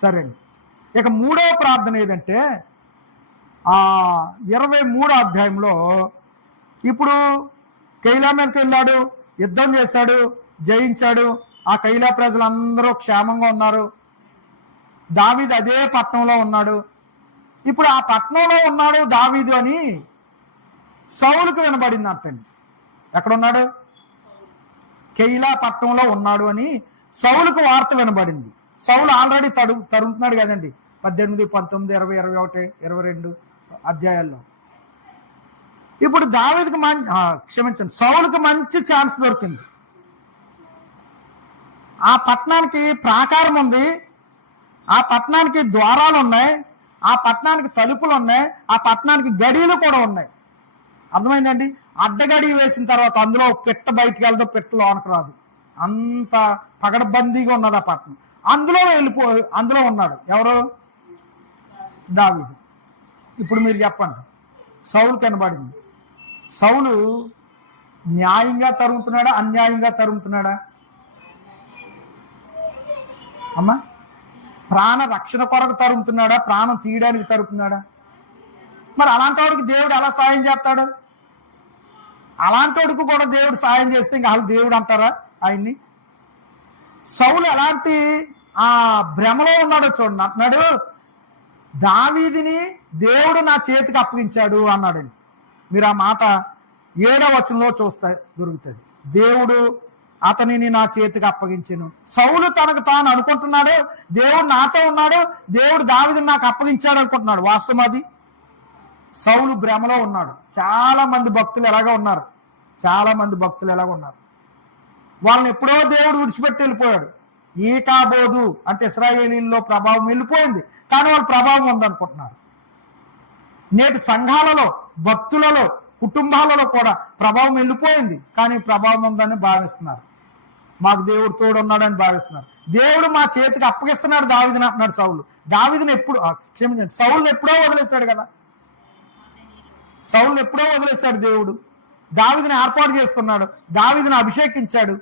సరే అండి. ఇక మూడవ ప్రార్థన ఏదంటే 23వ అధ్యాయంలో ఇప్పుడు కైలా మీదకి వెళ్ళాడు, యుద్ధం చేశాడు, జయించాడు. ఆ కైలా ప్రజలందరూ క్షేమంగా ఉన్నారు. దావీదు అదే పట్టణంలో ఉన్నాడు. ఇప్పుడు ఆ పట్టణంలో ఉన్నాడు దావీదు అని సౌలుకు వినబడింది అంటండి. ఎక్కడున్నాడు? కైలా పట్టణంలో ఉన్నాడు అని సౌలుకు వార్త వినబడింది. సౌలు ఆల్రెడీ తరుముతున్నాడు కదండి 18, 19, 20, 21, 22 అధ్యాయాల్లో. ఇప్పుడు దావీదుకు సౌలుకు మంచి ఛాన్స్ దొరికింది. ఆ పట్టణానికి ప్రాకారం ఉంది, ఆ పట్టణానికి ద్వారాలు ఉన్నాయి, ఆ పట్టణానికి తలుపులు ఉన్నాయి, ఆ పట్టణానికి గడియలు కూడా ఉన్నాయి. అర్థమైందండి? అడ్డగడి వేసిన తర్వాత అందులో పిట్ట బయటికి వెళ్తే పిట్ట లోనకు రాదు, అంత పగడబందీగా ఉన్నది ఆ పట్టణం. అందులో ఉన్నాడు ఎవరు? దావీదు. ఇప్పుడు మీరు చెప్పండి, సౌలు కనబడింది. సౌలు న్యాయంగా తరుగుతున్నాడా, అన్యాయంగా తరుగుతున్నాడా? అమ్మా, ప్రాణ రక్షణ కొరకు తరుగుతున్నాడా, ప్రాణం తీయడానికి తరుగుతున్నాడా? మరి అలాంటి వాడికి దేవుడు ఎలా సాయం చేస్తాడు? అలాంటి వాడికి కూడా దేవుడు సాయం చేస్తే ఇంకా అసలు దేవుడు అంటారా ఆయన్ని? సౌలు ఎలాంటి భ్రమలో ఉన్నాడో చూడండి. అంటున్నాడు, దావీదుని దేవుడు నా చేతికి అప్పగించాడు అన్నాడండి. మీరు ఆ మాట 7వ వచనంలో చూస్తే దొరుకుతుంది. దేవుడు అతనిని నా చేతికి అప్పగించాను. సౌలు తనకు తాను అనుకుంటున్నాడు దేవుడు నాతో ఉన్నాడు, దేవుడు దావీదుని నాకు అప్పగించాడు అనుకుంటున్నాడు. వాస్తవం అది. సౌలు భ్రమలో ఉన్నాడు. చాలా మంది భక్తులు ఎలాగ ఉన్నారు, వాళ్ళని ఎప్పుడో దేవుడు విడిచిపెట్టి వెళ్ళిపోయాడు. ఈకాబోదు అంటే ఇశ్రాయేలీల్లో ప్రభావం వెళ్ళిపోయింది, కానీ వాళ్ళు ప్రభావం ఉందనుకుంటున్నారు. నేటి సంఘాలలో, భక్తులలో, కుటుంబాలలో కూడా ప్రభావం వెళ్ళిపోయింది, కానీ ప్రభావం ఉందని భావిస్తున్నారు. మాకు దేవుడు తోడు ఉన్నాడని భావిస్తున్నారు. దేవుడు మా చేతికి అప్పగిస్తున్నాడు దావీదుని అంటున్నాడు సౌలు. దావీదుని ఎప్పుడు క్షమించండి, సౌలుని ఎప్పుడో వదిలేశాడు కదా. సౌలుని ఎప్పుడో వదిలేశాడు దేవుడు. దావీదుని ఏర్పాటు చేసుకున్నాడు, దావీదుని అభిషేకించాడు.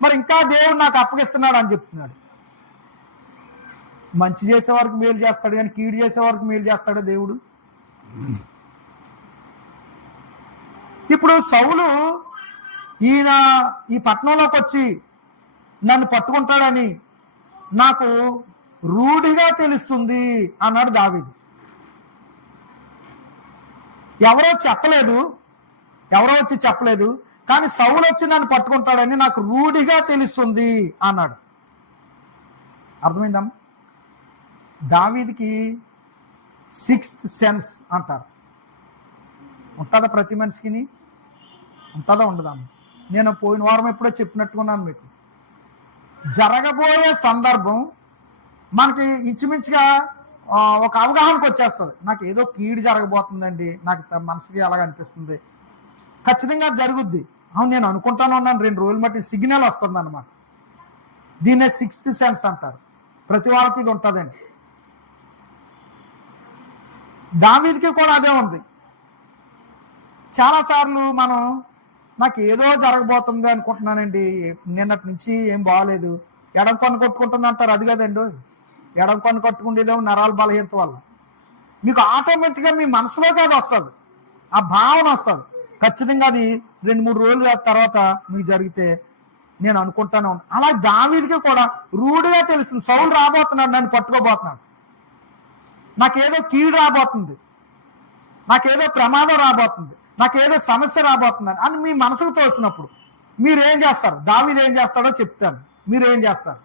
మరి ఇంకా దేవుడు నాకు అప్పగిస్తున్నాడు అని చెప్తున్నాడు. మంచి చేసే వరకు మేలు చేస్తాడు, కానీ కీడు చేసే వరకు మేలు చేస్తాడా దేవుడు? ఇప్పుడు సౌలు ఈయన ఈ పట్టణంలోకి వచ్చి నన్ను పట్టుకుంటాడని నాకు రూఢిగా తెలుస్తుంది అన్నాడు దావీదు. ఎవరో వచ్చి చెప్పలేదు, కానీ సౌలు వచ్చి నన్ను పట్టుకుంటాడని నాకు రూఢిగా తెలుస్తుంది అన్నాడు. అర్థమైందమ్మా? దావీదుకి 6th సెన్స్ అంటారు. ఉంటుందా? ప్రతి మనిషికి ఉంటుందా, ఉండదమ్మా? నేను పోయిన వారం ఎప్పుడో చెప్పినట్టుకున్నాను మీకు. జరగబోయే సందర్భం మనకి ఇంచుమించుగా ఒక అవగాహనకు వచ్చేస్తుంది. నాకు ఏదో కీడు జరగబోతుందండి, నాకు మనసుకి అలాగ అనిపిస్తుంది, ఖచ్చితంగా జరుగుద్ది. అవును, నేను అనుకుంటాను ఉన్నాను, 2 రోజులు మట్టి సిగ్నల్ వస్తుంది అనమాట. దీన్నే 6th సెన్స్ అంటారు. ప్రతి వాళ్ళకి ఇది ఉంటుందండి. దావీదుకి కూడా అదే ఉంది. చాలాసార్లు మనం నాకు ఏదో జరగబోతుంది అనుకుంటున్నానండి, నిన్నటి నుంచి ఏం బాగాలేదు, ఎడం కొన్ను కొట్టుకుంటుంది అంటారు. అది కదండి, ఎడం కొన్ను కొట్టుకుండేదేమో నరాల బలహీనత వల్ల. మీకు ఆటోమేటిక్గా మీ మనసులోకి అది వస్తుంది, ఆ భావన వస్తుంది. ఖచ్చితంగా అది 2-3 రోజుల తర్వాత మీకు జరిగితే నేను అనుకుంటాను. అలా దావీదుకి కూడా రూఢిగా తెలుస్తుంది, సౌలు రాబోతున్నాడు, నన్ను పట్టుకోబోతున్నాడు, నాకేదో కీడు రాబోతుంది, నాకేదో ప్రమాదం రాబోతుంది, నాకేదో సమస్య రాబోతుంది అని మీ మనసుకు తోచినప్పుడు మీరేం చేస్తారు? దావీదు ఏం చేస్తాడో చెప్తాను. మీరేం చేస్తారు?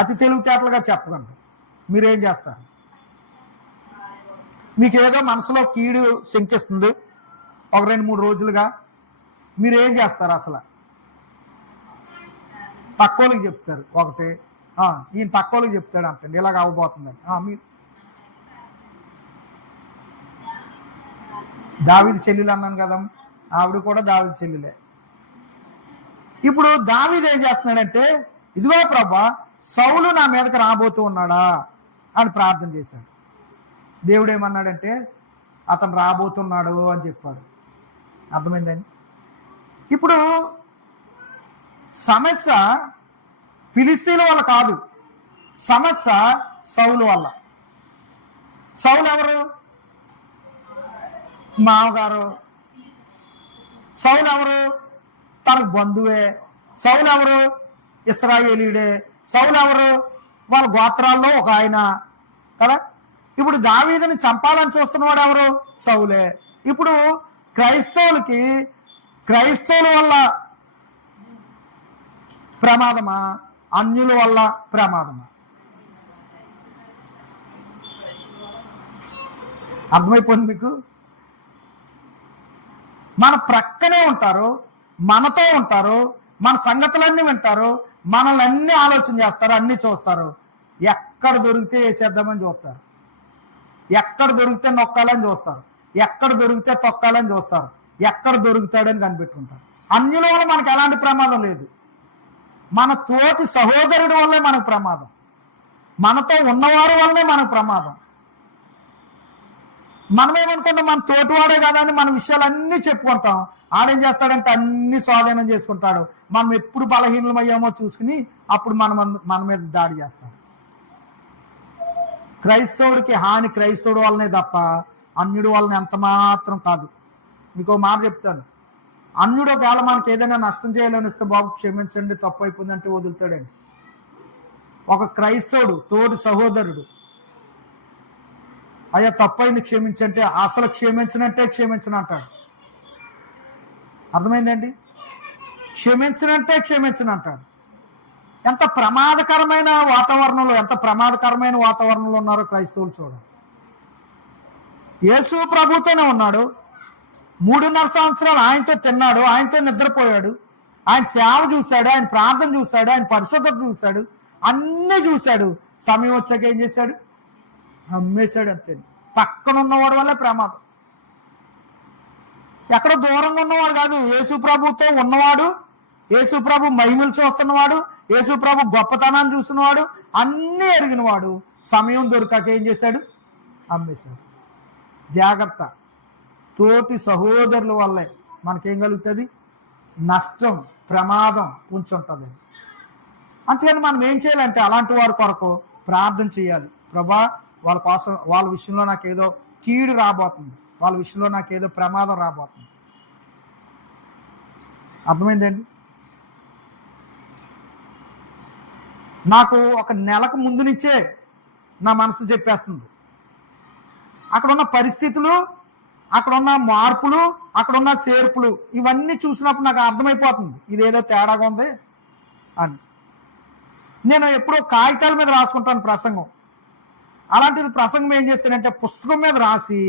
అతి తెలివితేటలుగా చెప్పకండి. మీరేం చేస్తారు? మీకేదో మనసులో కీడు శంకిస్తుంది ఒక 2-3 రోజులుగా, మీరేం చేస్తారు? అసలు పక్కోళ్ళకి చెప్తారు ఒకటి, ఈయన పక్కోళ్ళకి చెప్తాడు అంటండి ఇలాగ అవ్వబోతుందండి. మీరు దావీదు చెల్లెలు అన్నాను కదా, ఆవిడ కూడా దావీదు చెల్లెలే. ఇప్పుడు దావీదు ఏం చేస్తున్నాడంటే, ఇదిగో ప్రభా, సౌలు నా మీదకి రాబోతూ ఉన్నాడా అని ప్రార్థన చేశాడు. దేవుడు ఏమన్నాడంటే, అతను రాబోతున్నాడు అని చెప్పాడు. అర్థమైందండి? ఇప్పుడు సమస్య ఫిలిస్తీన్ల వల్ల కాదు, సమస్య సౌలు వల్ల. సౌలు ఎవరు? మామగారు. సౌలు ఎవరు? తనకు బంధువే. సౌలు ఎవరు? ఇశ్రాయేలీయుడే. సౌలు ఎవరు? వాళ్ళ గోత్రాల్లో ఒక ఆయన కదా. ఇప్పుడు దావీదుని చంపాలని చూస్తున్నవాడు ఎవరు? సౌలే. ఇప్పుడు క్రైస్తవులకి క్రైస్తవుల వల్ల ప్రమాదమా, అన్యుల వల్ల ప్రమాదమా? అర్థమైపోయింది మీకు? మన ప్రక్కనే ఉంటారు, మనతో ఉంటారు, మన సంగతులన్నీ వింటారు, మనల్ని అన్ని ఆలోచన చేస్తారు, అన్ని చూస్తారు. ఎక్కడ దొరికితే వేసేద్దామని చూస్తారు, ఎక్కడ దొరికితే నొక్కాలని చూస్తారు, ఎక్కడ దొరికితే తొక్కాలని చూస్తారు, ఎక్కడ దొరుకుతాడని కనిపెట్టుకుంటారు. అన్యుల వల్ల మనకు ఎలాంటి ప్రమాదం లేదు. మన తోటి సహోదరుడి వల్లే మనకు ప్రమాదం, మనతో ఉన్నవారి వల్లనే మనకు ప్రమాదం. మనమేమనుకుంటాం, మన తోటివాడే కదా అని మన విషయాలన్నీ చెప్పుకుంటాం. ఆడేం చేస్తాడంటే అన్ని స్వాధీనం చేసుకుంటాడు. మనం ఎప్పుడు బలహీనమయ్యామో చూసుకుని అప్పుడు మన మీద దాడి చేస్తాడు. క్రైస్తవుడికి హాని క్రైస్తవుడి వల్లనే తప్ప అన్యుడి వలన ఎంత మాత్రం కాదు. మీకు మాట చెప్తాను, అన్యుడు ఒకవేళ మనకి ఏదైనా నష్టం చేయాలని వస్తే బాబు క్షమించండి తప్పు అయిపోయిందంటే వదులుతాడండి. ఒక క్రైస్తవుడు తోటి సహోదరుడు అయ్యా తప్పైంది క్షమించంటే అసలు క్షమించనంటే క్షమించనంటాడు. అర్థమైందండి? క్షమించనంటే క్షమించనంటాడు. ఎంత ప్రమాదకరమైన వాతావరణంలో ఉన్నారో క్రైస్తవులు చూడండి. యేసు ప్రభుతోనే ఉన్నాడు, 3.5 సంవత్సరాలు ఆయనతో తిన్నాడు, ఆయనతో నిద్రపోయాడు, ఆయన సేవ చూశాడు, ఆయన ప్రార్థన చూశాడు, ఆయన పరిశుద్ధత చూశాడు, అన్నీ చూశాడు. సమయం వచ్చాక ఏం చేశాడు? అమ్మేశాడు. అంతే. పక్కన ఉన్నవాడు వల్లే ప్రమాదం. ఎక్కడో దూరంగా ఉన్నవాడు కాదు, యేసు ప్రభుతో ఉన్నవాడు, యేసు ప్రభు మహిమలు చూస్తున్నవాడు, యేసు ప్రభు గొప్పతనాన్ని చూస్తున్నవాడు, అన్నీ ఎరిగినవాడు. సమయం దొరికాక ఏం చేశాడు? అమ్మేశాడు. జాగ్రత్త. తోటి సహోదరుల వల్లే మనకేం కలుగుతుంది? నష్టం, ప్రమాదం ఉంచుంటుంది. అంతేగాని మనం ఏం చేయాలంటే అలాంటి వారి కొరకు ప్రార్థన చేయాలి. ప్రభా, వాళ్ళ కోసం, వాళ్ళ విషయంలో నాకేదో కీడు రాబోతుంది, వాళ్ళ విషయంలో నాకేదో ప్రమాదం రాబోతుంది. అర్థమైందండి? నాకు ఒక నెలకు ముందు నుంచే నా మనసు చెప్పేస్తుంది. అక్కడున్న పరిస్థితులు, అక్కడున్న మార్పులు, అక్కడున్న చేర్పులు ఇవన్నీ చూసినప్పుడు నాకు అర్థమైపోతుంది ఇదేదో తేడాగా ఉంది అని. నేను ఎప్పుడో కాగితాల మీద రాసుకుంటాను ప్రసంగం. అలాంటిది ప్రసంగం ఏం చేస్తానంటే పుస్తకం మీద రాసి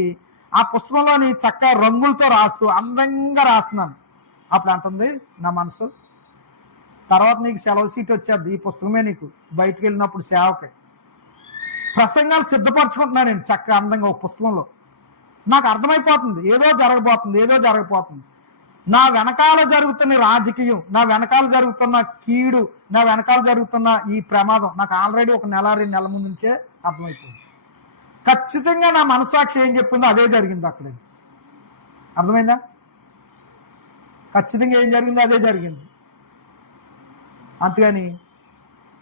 ఆ పుస్తకంలోని చక్కగా రంగులతో రాస్తూ అందంగా రాస్తున్నాను. అప్పుడు అంటుంది నా మనసు, తర్వాత నీకు సెలవు సీట్ వచ్చేది, ఈ పుస్తకమే నీకు బయటకు వెళ్ళినప్పుడు సేవకి. ప్రసంగాలు సిద్ధపరచుకుంటున్నాను నేను చక్కగా అందంగా ఒక పుస్తకంలో. నాకు అర్థమైపోతుంది ఏదో జరగబోతుంది. నా వెనకాల జరుగుతున్న రాజకీయం, నా వెనకాల జరుగుతున్న కీడు, నా వెనకాల జరుగుతున్న ఈ ప్రమాదం నాకు ఆల్రెడీ ఒక నెల 2 నెలల ముందు నుంచే అర్థమైపోయింది. ఖచ్చితంగా నా మనసాక్షి ఏం చెప్పిందో అదే జరిగింది అక్కడ. అర్థమైందా? ఖచ్చితంగా ఏం జరిగిందో అదే జరిగింది. అంతేగాని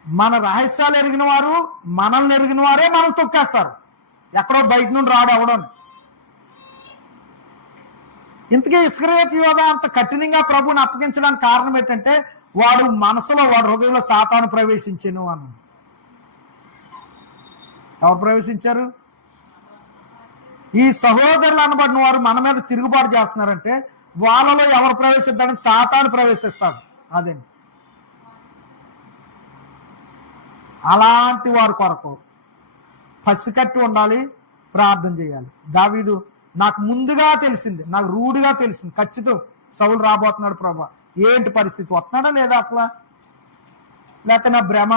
మన రహస్యాలు ఎరిగిన వారు, మనల్ని ఎరిగిన వారే మనం తొక్కేస్తారు. ఎక్కడో బయట నుండి రాడు అవడం. ఇంతకీ ఇస్కరియోతు యోధ అంత కఠినంగా ప్రభువుని అప్పగించడానికి కారణం ఏంటంటే వాడు మనసులో, వాడు హృదయంలో సాతాను ప్రవేశించెను అన్నాడు. ఎవరు ప్రవేశించారు? ఈ సహోదరులు అనబడిన వారు మన మీద తిరుగుబాటు చేస్తున్నారంటే వాళ్ళలో ఎవరు ప్రవేశిస్తాడని సాతాను ప్రవేశిస్తాడు. అదండి. అలాంటి వారి కొరకు పసికట్టి ఉండాలి, ప్రార్థన చేయాలి. దావీదు నాకు ముందుగా తెలిసింది, నాకు రూఢిగా తెలిసింది, ఖచ్చితం సౌలు రాబోతున్నాడు ప్రభా, ఏంటి పరిస్థితి, వస్తున్నాడా లేదా అసలు, లేకపోతే నా భ్రమ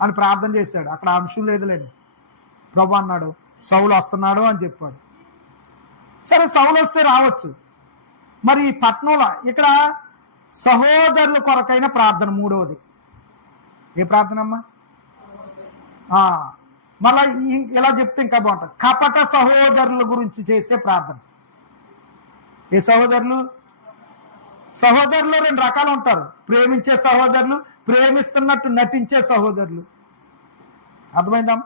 అని ప్రార్థన చేశాడు. అక్కడ అంశం లేదులేండి. ప్రభు అన్నాడు సౌలు వస్తున్నాడు అని చెప్పాడు. సరే సౌలు వస్తే రావచ్చు. మరి ఈ పట్టణంలో ఇక్కడ సహోదరుల కొరకైన ప్రార్థన మూడవది. ఏ ప్రార్థన అమ్మా? మళ్ళా ఇలా చెప్తే ఇంకా బాగుంటుంది. కపట సహోదరుల గురించి చేసే ప్రార్థన. ఏ సహోదరులు? సహోదరులు 2 రకాలు ఉంటారు. ప్రేమించే సహోదరులు, ప్రేమిస్తున్నట్టు నటించే సహోదరులు. అర్థమైందా?